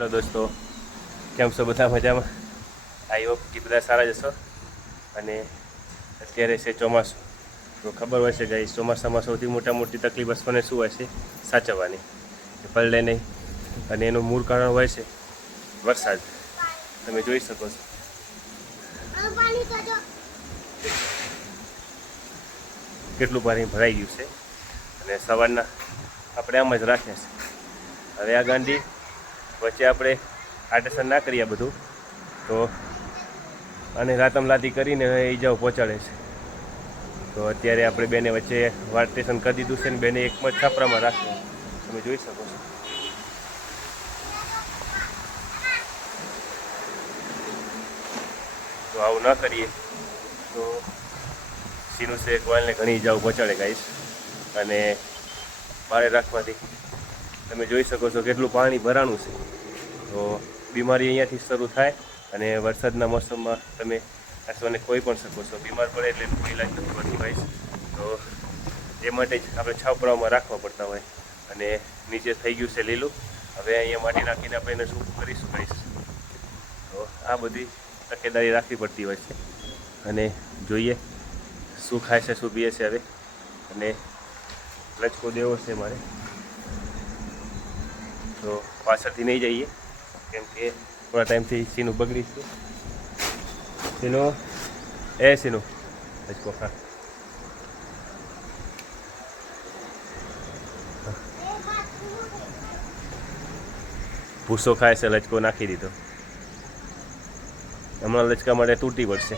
Hello દોસ્તો, કેમ છો? બધા મજામાં? આઈ હોપ કે બધા સારા જશો અને અત્યારે છે ચોમાસું. તો ખબર હોય છે કે ચોમાસામાં સૌથી મોટા મોટી તકલીફ બસવાને શું હોય છે? સાચવવાની. કે પલળે નહીં. અને એનું મૂળ કારણ હોય છે વરસાદ. તમે જોઈ શકો છો. કેટલું પાણી ભરાઈ ગયું છે. અને સવારના આપણે આમ જ રાખ્યા છે. હવે આ ગાંધી વચ્ચે આપણે આટેશન ના કરીએ બધું. તો અને રાતમ લાદી કરીને ઈજાઓ પહોંચાડે છે. તો અત્યારે આપણે બેને વચ્ચે વાર્ટેશન કરી દીધું છે ને બેને એક જ છાપરામાં રાખ્યું તમે જોઈ શકો છો. તો આવું ના કરીએ. તો સીનું છે કોયલને ઘણી ઈજાઓ પહોંચાડે ગાઈશ અને બારે રાખવાથી. તમે જોઈ શકો છો કેટલું પાણી ભરાણું છે. તો બીમારી અહીંયાથી શરૂ થાય અને વરસાદના મોસમમાં તમે આસવાને કોઈ પણ શકો છો. બીમાર પડે એટલે કોઈ ઇલાજ નથી કરતી હોય તો એ માટે જ આપણે છાપરાઓમાં રાખવા પડતા હોય. અને નીચે થઈ ગયું છે લીલું. હવે અહીંયા માટી નાખીને આપણે એને શું કરીશું કહીશ તો આ બધી તકેદારી રાખવી પડતી હોય છે. અને જોઈએ શું ખાય છે, શું પીએ છે હવે. અને લચકો દેવો છે મારે. તો પાછળથી નહીં જઈએ. કેમ કે થોડા ટાઈમથી સીનું બગડી છે સીનો? એ સીનું. લચકો, હા. ભૂસો ખાય છે, લચકો નાખી દીધો. હમણાં લચકા માટે તૂટી પડશે.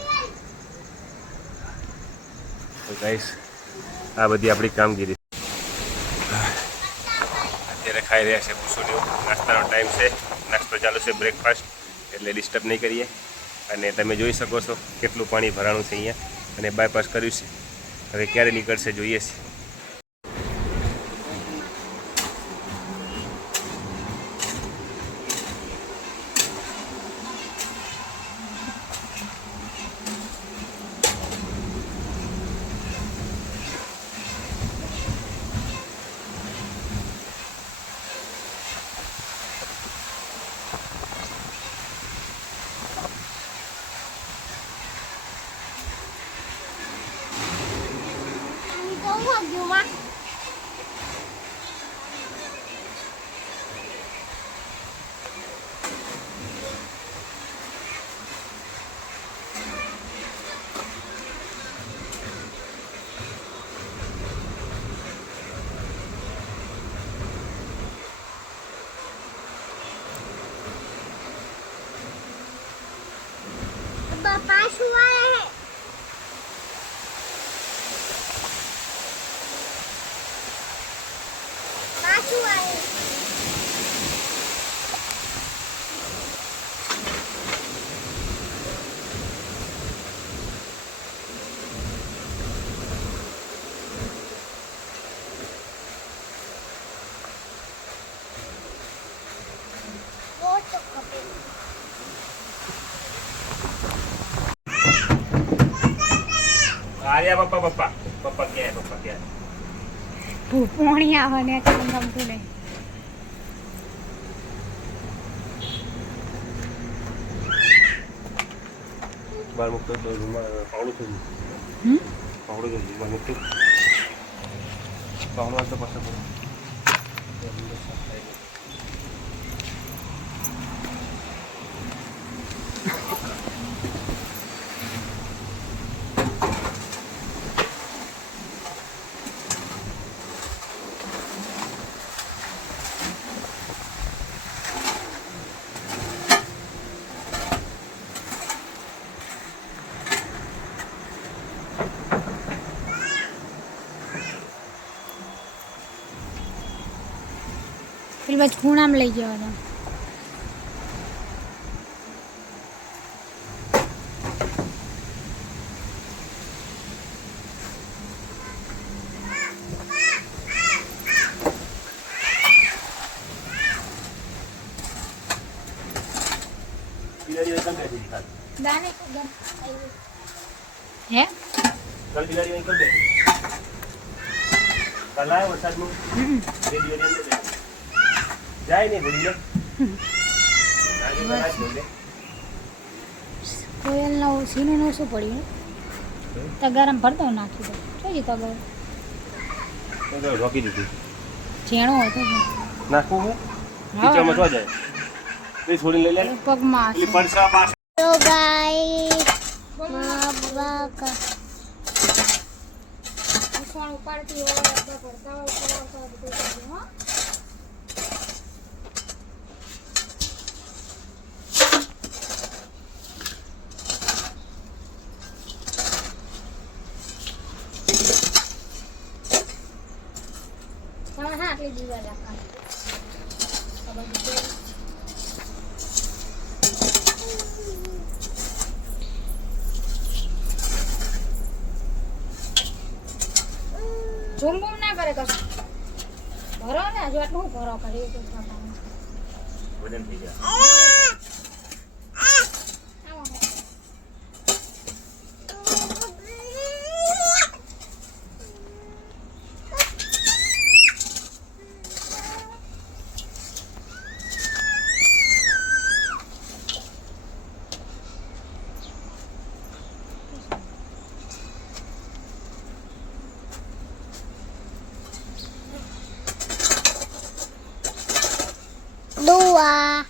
તો ગાઈસ આ બધી આપણી કામગીરી અત્યારે ખાઈ રહ્યા છે ભૂસું નાસ્તાનો ટાઈમ છે. નાસ્તો ચાલુ છે બ્રેકફાસ્ટ એટલે ડિસ્ટર્બ નહીં કરીએ. અને તમે જોઈ શકો છો કેટલું પાણી ભરાણું છે અહીંયા. અને બાયપાસ કર્યું છે. હવે ક્યારે નીકળશે, જોઈએ છે. પાછું આવે હે પાછું આવે બહુ તો ખપે આર્યા પપ્પા પપ્પા. પપ્પા ક્યાં પપ્પા ક્યાં પોણી આવે ને કામ ગમતું નહીં. બાર મૂકતો તો રૂમમાં પાવડું થઈ પાવડું થઈ ગયું મૂકતો. પાવડું તો પાછા પેલી બાજુ ખૂણામાં લઈ કમ બેઠી હે? કાલ બિલાડી કમ બેઠી કાલ આવ્યો બે બેઠી. જાય નહીં ભૂલી લે કોયલનો સીનું શું પડ્યું. તગારામ ભરતો નાખી દો જોઈએ તગાર રોકી દીધી. ઝીણો હતો. નાખવું હું? હા. જો જાય? એ છોડી લઈ લે. પગમાં પેલી પડસા પાછળ તો ગાઈસ. બાબા કા ઉપાડતી હોય હોય ચલાવતા હોય હો. રાખવાની. ઝૂમ બૂમ ના કરે કશું ભરો ને હજુ આટલું ભરો કરે. વજન થઈ જાય 瓜